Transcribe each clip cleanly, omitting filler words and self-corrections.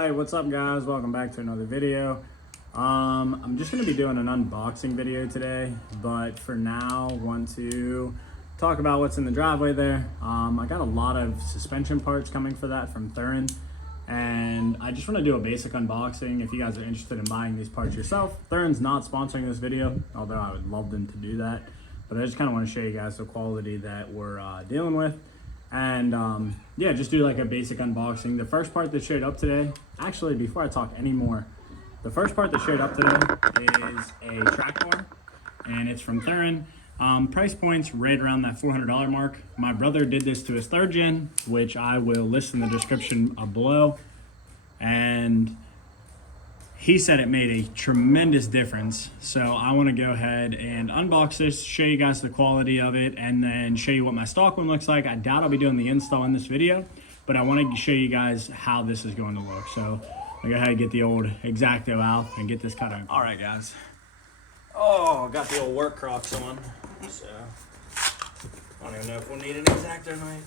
Alright, what's up guys? Welcome back to another video. I'm just going to be doing an unboxing video today, but for now want to talk about what's in the driveway there. I got a lot of suspension parts coming for that from Thuren, and I just want to do a basic unboxing if you guys are interested in buying these parts yourself. Thuren's not sponsoring this video, although I would love them to do that, but I just kind of want to show you guys the quality that we're dealing with. And yeah, just do like a basic unboxing. The first part that showed up today, actually before I talk anymore, the first part that showed up today is a track bar, and it's from Thuren. Price point's right around that $400 mark. My brother did this to his third gen, which I will list in the description below, and he said it made a tremendous difference. So I want to go ahead and unbox this, show you guys the quality of it, and then show you what my stock one looks like. I doubt I'll be doing the install in this video, but I want to show you guys how this is going to look. So I'll go ahead and get the old X-Acto out and get this cut out. All right, guys. Oh, got the old work Crocs on. So I don't even know if we'll need an X-Acto knife.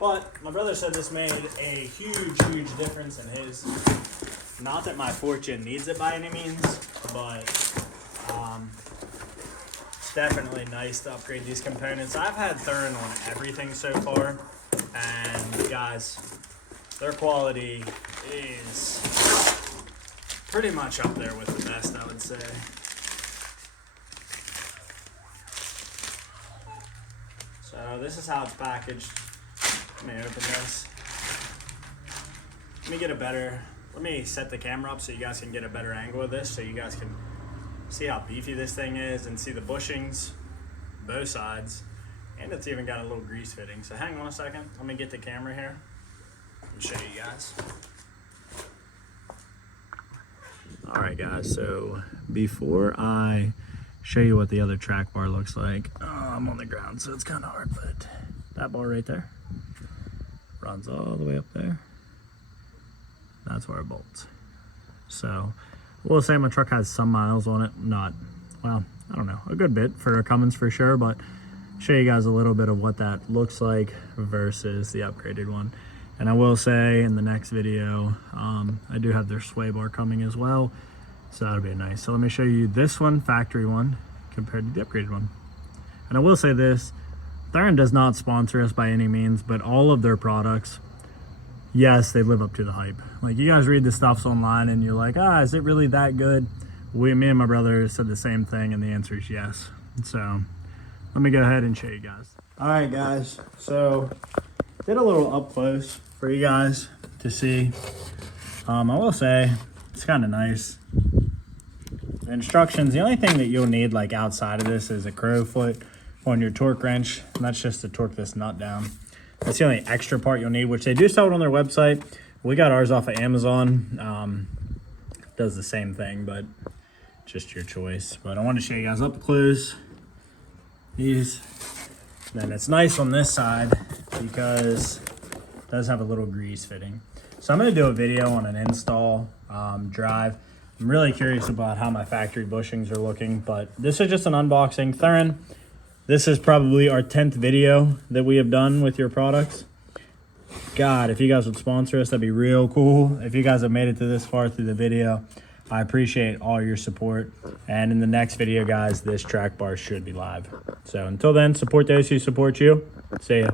But my brother said this made a huge difference in his. Not that my fortune needs it by any means, but it's definitely nice to upgrade these components. I've had Thuren on everything so far, and guys, their quality is pretty much up there with the best, I would say. So this is how it's packaged. Let me open this. Let me set the camera up so you guys can get a better angle of this, so you guys can see how beefy this thing is and see the bushings, both sides, and it's even got a little grease fitting. So hang on a second, let me get the camera here and show you guys. All right guys, so before I show you what the other track bar looks like, I'm on the ground so it's kind of hard, but that bar right there runs all the way up there. That's where it bolts. So we'll say my truck has some miles on it. Not, well, I don't know, a good bit for a Cummins for sure, but show you guys a little bit of what that looks like versus the upgraded one. And I will say in the next video, I do have their sway bar coming as well, so that'll be nice. So let me show you this one, factory one, compared to the upgraded one. And I will say this, Thuren does not sponsor us by any means, but all of their products, yes, they live up to the hype. Like, you guys read the stuffs online and you're like, is it really that good? Me and my brother said the same thing, and the answer is yes. So let me go ahead and show you guys. All right, guys. So did a little up close for you guys to see. I will say it's kind of nice. The instructions, the only thing that you'll need like outside of this is a crow foot on your torque wrench, and that's just to torque this nut down. That's the only extra part you'll need, which they do sell it on their website. We got ours off of Amazon. Does the same thing, but just your choice. But I wanted to show you guys up close these. Then it's nice on this side because it does have a little grease fitting. So I'm going to do a video on an install drive. I'm really curious about how my factory bushings are looking, but this is just an unboxing. Thuren, this is probably our 10th video that we have done with your products. God, if you guys would sponsor us, that'd be real cool. If you guys have made it to this far through the video, I appreciate all your support. And in the next video, guys, this track bar should be live. So until then, support those who support you. See ya.